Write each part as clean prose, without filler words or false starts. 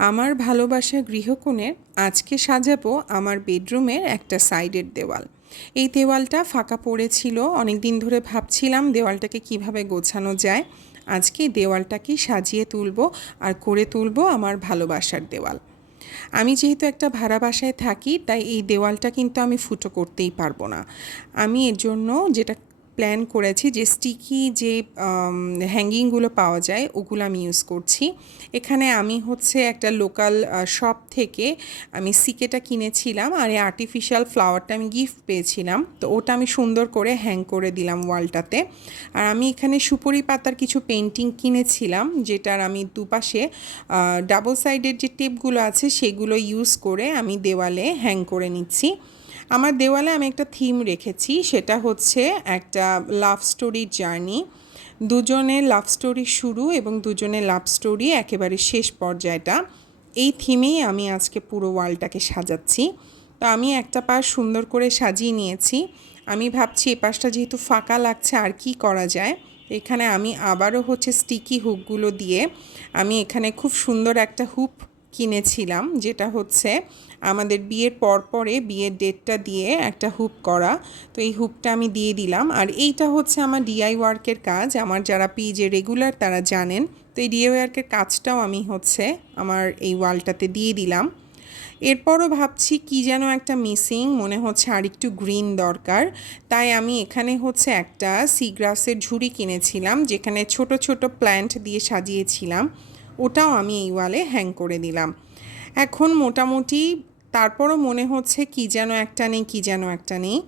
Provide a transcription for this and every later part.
আমার ভালোবাসা গৃহকোণের আজকে সাজাবো আমার বেডরুমের একটা সাইডের দেওয়াল। এই দেওয়ালটা ফাঁকা পড়েছিল, অনেক দিন ধরে ভাবছিলাম দেওয়ালটাকে কিভাবে গোছানো যায়। আজকে এই দেওয়ালটাকে সাজিয়ে তুলবো আর করে তুলবো আমার ভালোবাসার দেওয়াল। আমি যেহেতু একটা ভাড়া বাসায় থাকি, তাই এই দেওয়ালটা কিন্তু আমি ফুটো করতেই পারবো না। আমি এর জন্য যেটা প্ল্যান করেছি যে স্টিকি যে হ্যাঙ্গিংগুলো পাওয়া যায় ওগুলো আমি ইউজ করছি। এখানে আমি হচ্ছে একটা লোকাল শপ থেকে আমি সিকেটা কিনেছিলাম, আর এই আর্টিফিশিয়াল ফ্লাওয়ারটা আমি গিফট পেয়েছিলাম, তো ওটা আমি সুন্দর করে হ্যাং করে দিলাম ওয়ালটাতে। আর আমি এখানে সুপুরি পাতার কিছু পেন্টিং কিনেছিলাম, যেটার আমি দুপাশে ডাবল সাইডের যে টেপগুলো আছে সেগুলো ইউজ করে আমি দেওয়ালে হ্যাং করে নিচ্ছি। আমার দেওয়ালে আমি একটা থিম রেখেছি, সেটা হচ্ছে একটা লাভ স্টোরির জার্নি। দুজনের লাভ স্টোরি শুরু এবং দুজনের লাভ স্টোরি একেবারে শেষ পর্যায়টা, এই থিমেই আমি আজকে পুরো ওয়ালটাকে সাজাচ্ছি। তো আমি একটা পাশ সুন্দর করে সাজিয়ে নিয়েছি। আমি ভাবছি এ পাশটা যেহেতু ফাঁকা লাগছে আর কি করা যায়, এখানে আমি আবারও হচ্ছে স্টিকি হুকগুলো দিয়ে আমি এখানে খুব সুন্দর একটা হুপ কিনেছিলাম, যেটা হচ্ছে আমাদের বিয়ের পরে বিয়ের ডেটটা দিয়ে একটা হুপ করা। তো এই হুপটা আমি দিয়ে দিলাম, আর এইটা হচ্ছে আমার ডিআই ওয়ার্কের কাজ। আমার যারা পেজে রেগুলার তারা জানেন। তো এই ডিআই ওয়ার্কের কাজটাও আমি হচ্ছে আমার এই ওয়ালটাতে দিয়ে দিলাম। এরপরও ভাবছি কি যেন একটা মিসিং মনে হচ্ছে, আর একটু গ্রিন দরকার। তাই আমি এখানে হচ্ছে একটা সিগ্রাসের ঝুড়ি কিনেছিলাম, যেখানে ছোট ছোট প্ল্যান্ট দিয়ে সাজিয়েছিলাম, ওটাও আমি এই ওয়ালে হ্যাং করে দিলাম। এখন মোটামুটি তারপরও মনে হচ্ছে কি যেন একটা নেই, কি যেন একটা নেই।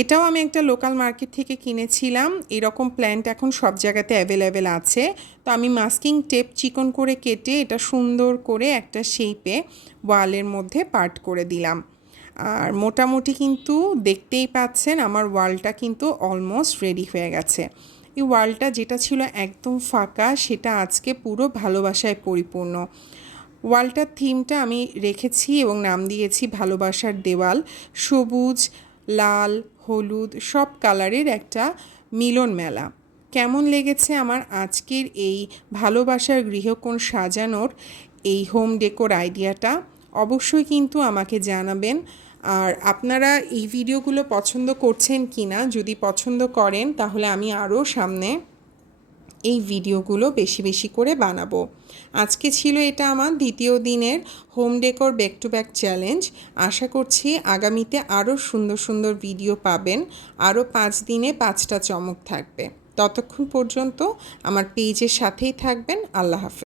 এটাও আমি একটা লোকাল মার্কেট থেকে কিনেছিলাম। এরকম প্ল্যান্ট এখন সব জায়গাতে অ্যাভেলেবেল আছে। তো আমি মাস্কিং টেপ চিকন করে কেটে এটা সুন্দর করে একটা শেপে ওয়ালের মধ্যে পার্ট করে দিলাম। আর মোটামুটি কিন্তু দেখতেই পাচ্ছেন আমার ওয়ালটা কিন্তু অলমোস্ট রেডি হয়ে গেছে। এই ওয়ালটা যেটা ছিল একদম ফাঁকা, সেটা আজকে পুরো ভালোবাসায় পরিপূর্ণ। ওয়ালটার থিমটা আমি রেখেছি এবং নাম দিয়েছি ভালোবাসার দেওয়াল। সবুজ, লাল, হলুদ সব কালারের একটা মিলন মেলা। কেমন লেগেছে আমার আজকের এই ভালোবাসার গৃহকোণ সাজানোর এই হোম ডেকোর আইডিয়াটা? অবশ্যই কিন্তু আমাকে জানাবেন। আর আপনারা এই ভিডিওগুলো পছন্দ করছেন কি না, যদি পছন্দ করেন তাহলে আমি আরও সামনে এই ভিডিওগুলো বেশি বেশি করে বানাবো। আজকে ছিল এটা আমার দ্বিতীয় দিনের home decor back to back challenge. আশা করছি আগামীতে আরও সুন্দর সুন্দর ভিডিও পাবেন। আরও 5 দিনে 5টা চমক থাকবে। ততক্ষণ পর্যন্ত আমার পেজের সাথেই থাকবেন। আল্লাহ হাফেজ।